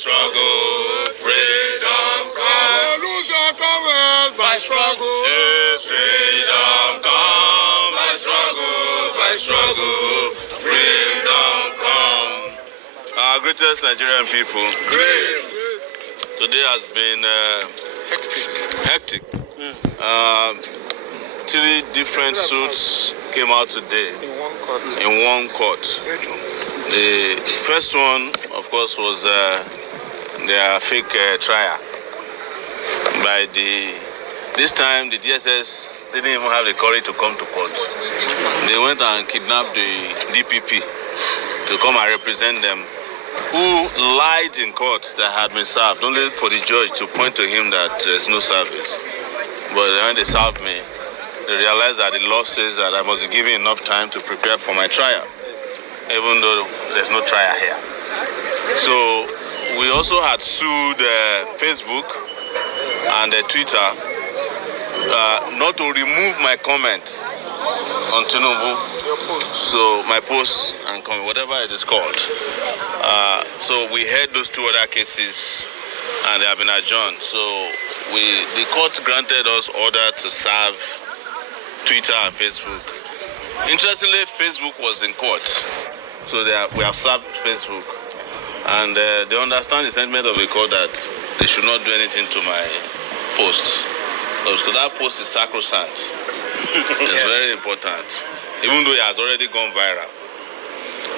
struggle, freedom come. Revolution comes by struggle. Yes, freedom come by struggle, freedom come. Our greatest Nigerian people. Grace. Today has been hectic. 3 different suits came out today in one court. The first one, of course, was their fake trial. This time, the DSS didn't even have the courage to come to court. They went and kidnapped the DPP to come and represent them, who lied in court that had been served, only for the judge to point to him that there's no service. But when they served me, they realized that the law says that I must be given enough time to prepare for my trial, even though there's no trial here. So we also had sued Facebook and Twitter not to remove my comments on Tinubu. So my posts and comment, whatever it is called. So we heard those 2 other cases and they have been adjourned. So the court granted us order to serve Twitter and Facebook. Interestingly, Facebook was in court. So we have served Facebook. And they understand the sentiment of the court that they should not do anything to my post. Because that post is sacrosanct. It's very important, even though it has already gone viral.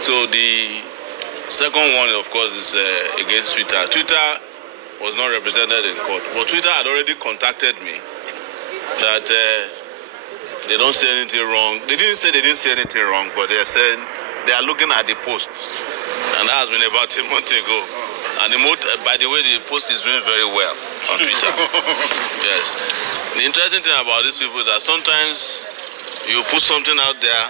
So the second one, of course, is against Twitter. Twitter was not represented in court, but Twitter had already contacted me that they don't see anything wrong. They didn't say they didn't see anything wrong, but they are saying they are looking at the posts. And that has been about a month ago. And by the way, the post is doing very well on Twitter. Yes. The interesting thing about these people is that sometimes you put something out there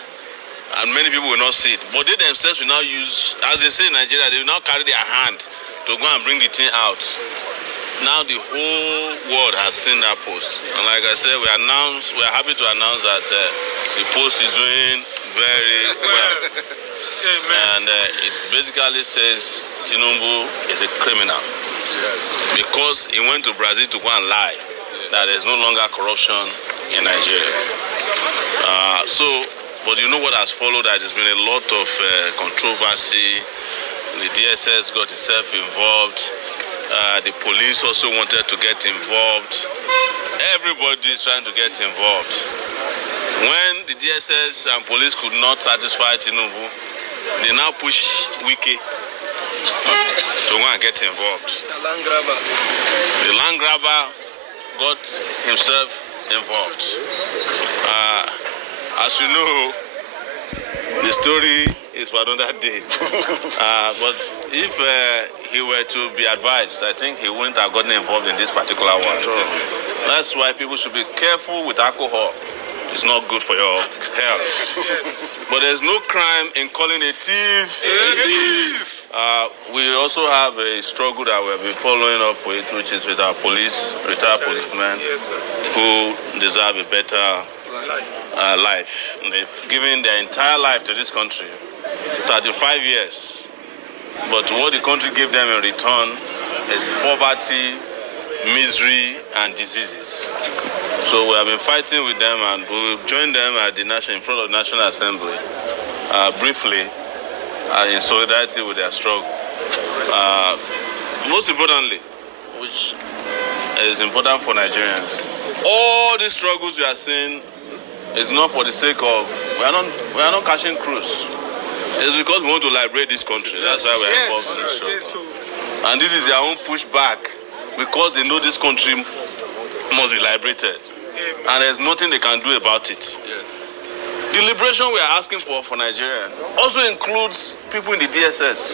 and many people will not see it. But they themselves will now use, as they say in Nigeria, they will now carry their hand to go and bring the thing out. Now the whole world has seen that post. And like I said, we are happy to announce that the post is doing very well. And it basically says Tinubu is a criminal because he went to Brazil to go and lie that there's no longer corruption in Nigeria. But you know what has followed that? There's been a lot of controversy. The DSS got itself involved. The police also wanted to get involved. Everybody is trying to get involved. When the DSS and police could not satisfy Tinubu, they now push Wike to go and get involved. The land grabber got himself involved. As you know, the story is for another day. But if he were to be advised, I think he wouldn't have gotten involved in this particular one. That's why people should be careful with alcohol. It's not good for your health. Yes. But there's no crime in calling a thief a thief. We also have a struggle that we've been following up with, which is with our retired policemen, who deserve a better life. They've given their entire life to this country, 35 years. But what the country gave them in return is poverty, misery, and diseases. So we have been fighting with them, and we will join them at in front of the National Assembly, briefly, in solidarity with their struggle. Most importantly, which is important for Nigerians, all these struggles we are seeing is not for the sake of, we are not catching cruise. It's because we want to liberate this country. That's why we are involved in this struggle. And this is their own pushback, because they know this country must be liberated. And there's nothing they can do about it. The liberation we are asking for Nigeria also includes people in the DSS,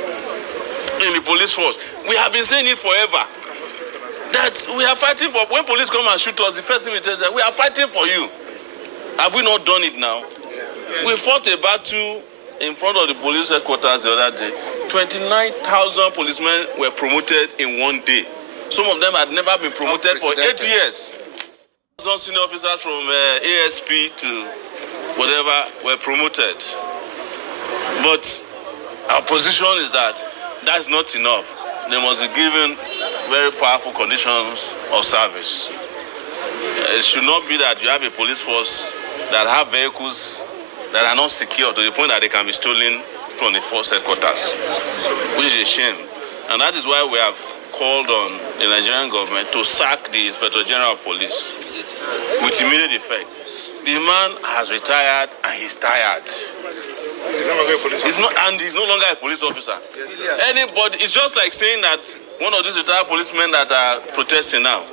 in the police force. We have been saying it forever, that we are fighting for, when police come and shoot us, the first thing we tell them, we are fighting for you. Have we not done it now? Yes. We fought a battle in front of the police headquarters the other day. 29,000 policemen were promoted in one day. Some of them had never been promoted for 8 years. Some senior officers from ASP to whatever were promoted. But our position is that that's not enough. they must be given very powerful conditions of service. It should not be that you have a police force that have vehicles that are not secure to the point that they can be stolen from the force headquarters, which is a shame. And that is why we have called on the Nigerian government to sack the Inspector General of Police with immediate effect. The man has retired and he's tired. He's no longer a police officer. He's no longer a police officer. Anybody, it's just like saying that one of these retired policemen that are protesting now,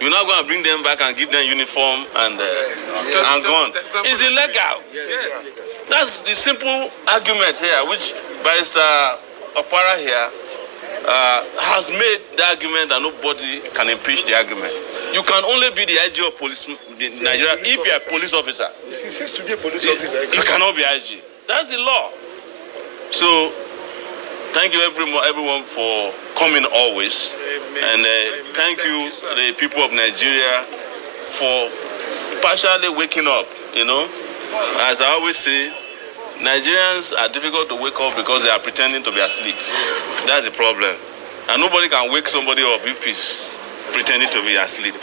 you're not going to bring them back and give them uniform and gun. It's illegal. Yes. That's the simple argument here, which Barrister Opara here has made the argument that nobody can impeach the argument. You can only be the IG of police in Nigeria if you're a police officer. If he ceases to be a police officer, you cannot be IG. That's the law. So, thank you everyone for coming always. And thank you the people of Nigeria for partially waking up, you know. As I always say, Nigerians are difficult to wake up because they are pretending to be asleep. That's the problem. And nobody can wake somebody up if he's pretending to be asleep.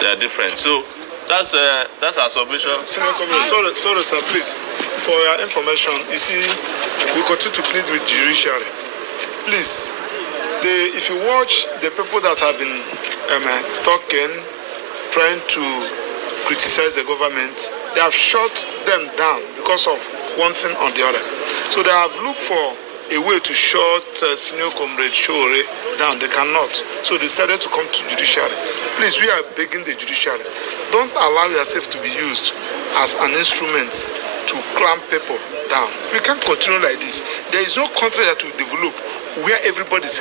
They are different. So that's our submission. Senior Commissioner, sorry, sir, please. For your information, you see, we continue to plead with judiciary. Please, if you watch the people that have been talking, trying to criticize the government, they have shut them down because of one thing or the other. So they have looked for a way to shut Senior Comrade Sowore down. They cannot. So they decided to come to judiciary. Please, we are begging the judiciary, don't allow yourself to be used as an instrument to clamp people down. We can't continue like this. There is no country that will develop where everybody is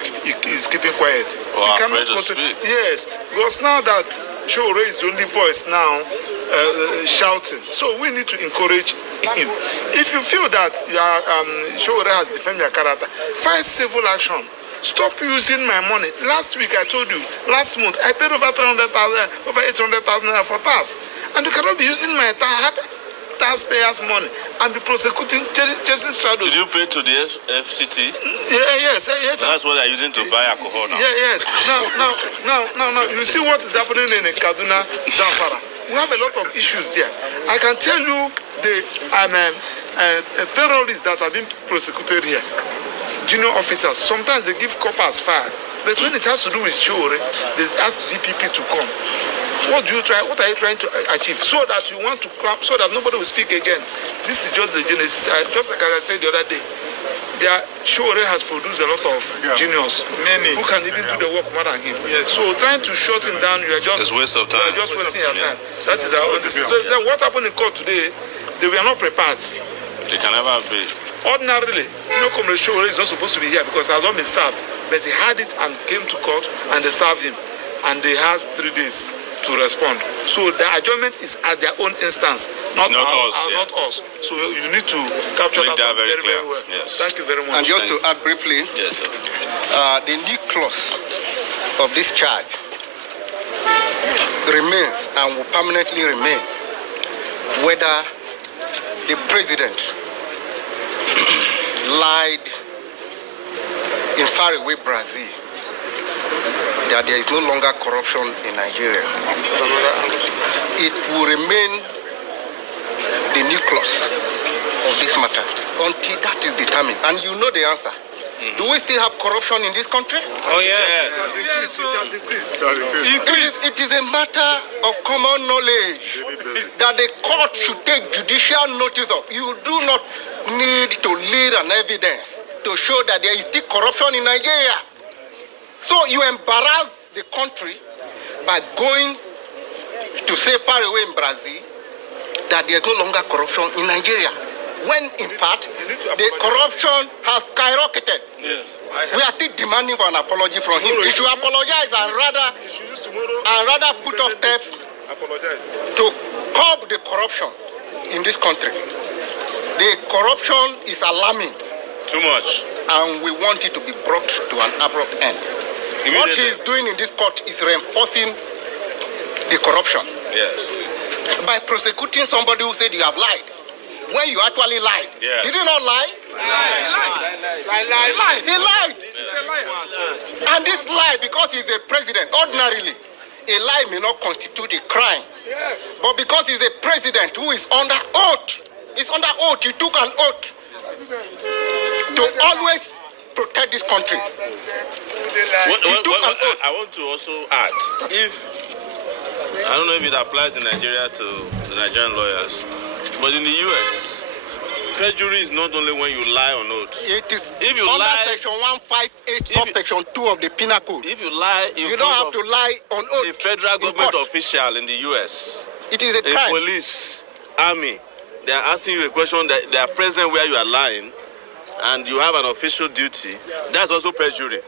keeping quiet. Well, we cannot continue. Yes, because now that Sowore is the only voice now shouting, so we need to encourage him. If you feel that Sowore has defended your character, fight civil action. Stop using my money. Last week I told you, last month I paid over 300,000, over 800,000 for tax, and you cannot be using my taxpayers' money and be prosecuting, chasing shadows. Did you pay to the FCT? Yes. That's what they're using to buy alcohol now. Yes. Now, you see what is happening in Kaduna, Zamfara. We have a lot of issues there. I can tell you the terrorists that have been prosecuted here, junior officers, sometimes they give coppers fire. But when it has to do with Sowore, they ask DPP to come. What are you trying to achieve? So that you want to clap, so that nobody will speak again. This is just the genesis. Just like I said the other day, Sowore has produced a lot of genius, many who can even do the work more than him. Yes. So trying to shut him down, you are just wasting your time. That is our understanding. Then what happened in court today? They were not prepared. They can never be. Ordinarily, Senior Comrade Sowore is not supposed to be here because he has not been served. But he had it and came to court and they served him. And they has 3 days to respond. So the adjournment is at their own instance, not us. So you need to capture that very well. Yes. Thank you very much. And just to add briefly, yes, sir. The new clause of this charge remains and will permanently remain whether the president lied in faraway Brazil that there is no longer corruption in Nigeria. It will remain the new clause of this matter until that is determined. And you know the answer. Do we still have corruption in this country? Oh, yes. It has increased. It is a matter of common knowledge that the court should take judicial notice of. You do not need to lead an evidence to show that there is still corruption in Nigeria. So you embarrass the country by going to say far away in Brazil that there is no longer corruption in Nigeria, when in fact the corruption has skyrocketed. Yes. We are still demanding for an apology from him. He should apologize and rather put up steps to curb the corruption in this country. The corruption is alarming. Too much. And we want it to be brought to an abrupt end. What he is doing in this court is reinforcing the corruption. Yes. By prosecuting somebody who said you have lied, when you actually lied. Yeah. Did he not lie? Lie. He lied. And this lie, because he's a president, ordinarily, a lie may not constitute a crime. But because he's a president who is under oath, he took an oath to always protect this country. I want to also add, I don't know if it applies in Nigeria to the Nigerian lawyers, but in the US, perjury is not only when you lie on oath. It is if you under lie, section 158, subsection 2 of the Penal Code. If you lie, you don't have to lie on oath. A federal government official in the US, it is a crime. Police, army, they are asking you a question that they are present where you are lying, and you have an official duty. That's also perjury.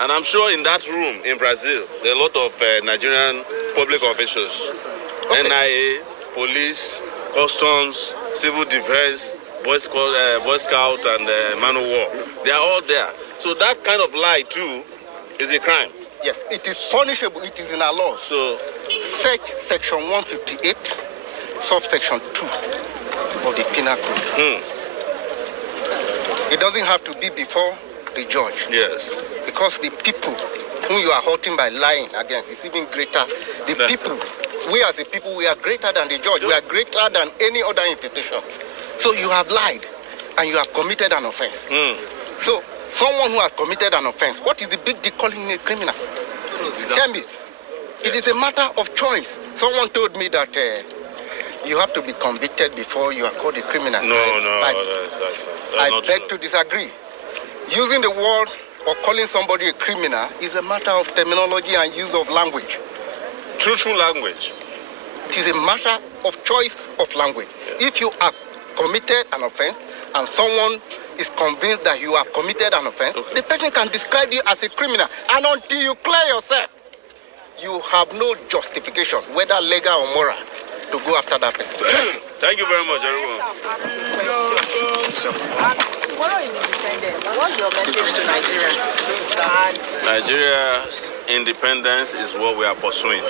And I'm sure in that room in Brazil, there are a lot of Nigerian public officials, NIA, police, customs, civil defense, Boy Scout, and man of war. They are all there. So that kind of lie too is a crime. Yes, it is punishable. It is in our law. So, search section 158, subsection 2 of the Penal Code. It doesn't have to be before the judge. Yes. Because the people whom you are hurting by lying against is even greater. People, we as a people, we are greater than the judge. We are greater than any other institution. So you have lied and you have committed an offense. So someone who has committed an offense, what is the big deal calling a criminal? Tell me. It is a matter of choice. Someone told me that you have to be convicted before you are called a criminal. I beg to disagree. Using the word or calling somebody a criminal is a matter of terminology and use of language. Truthful language. It is a matter of choice of language. Yes. If you have committed an offense and someone is convinced that you have committed an offense, the person can describe you as a criminal. And until you clear yourself, you have no justification, whether legal or moral, to go after that person. Thank you very much, everyone. Tomorrow is independence. What's your message to Nigeria? Nigeria's independence is what we are pursuing.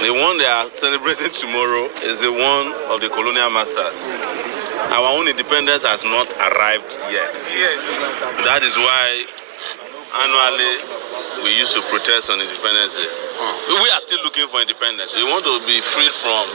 The one they are celebrating tomorrow is the one of the colonial masters. Our own independence has not arrived yet. Yes. That is why annually we used to protest on Independence Day. We are still looking for independence. We want to be freed from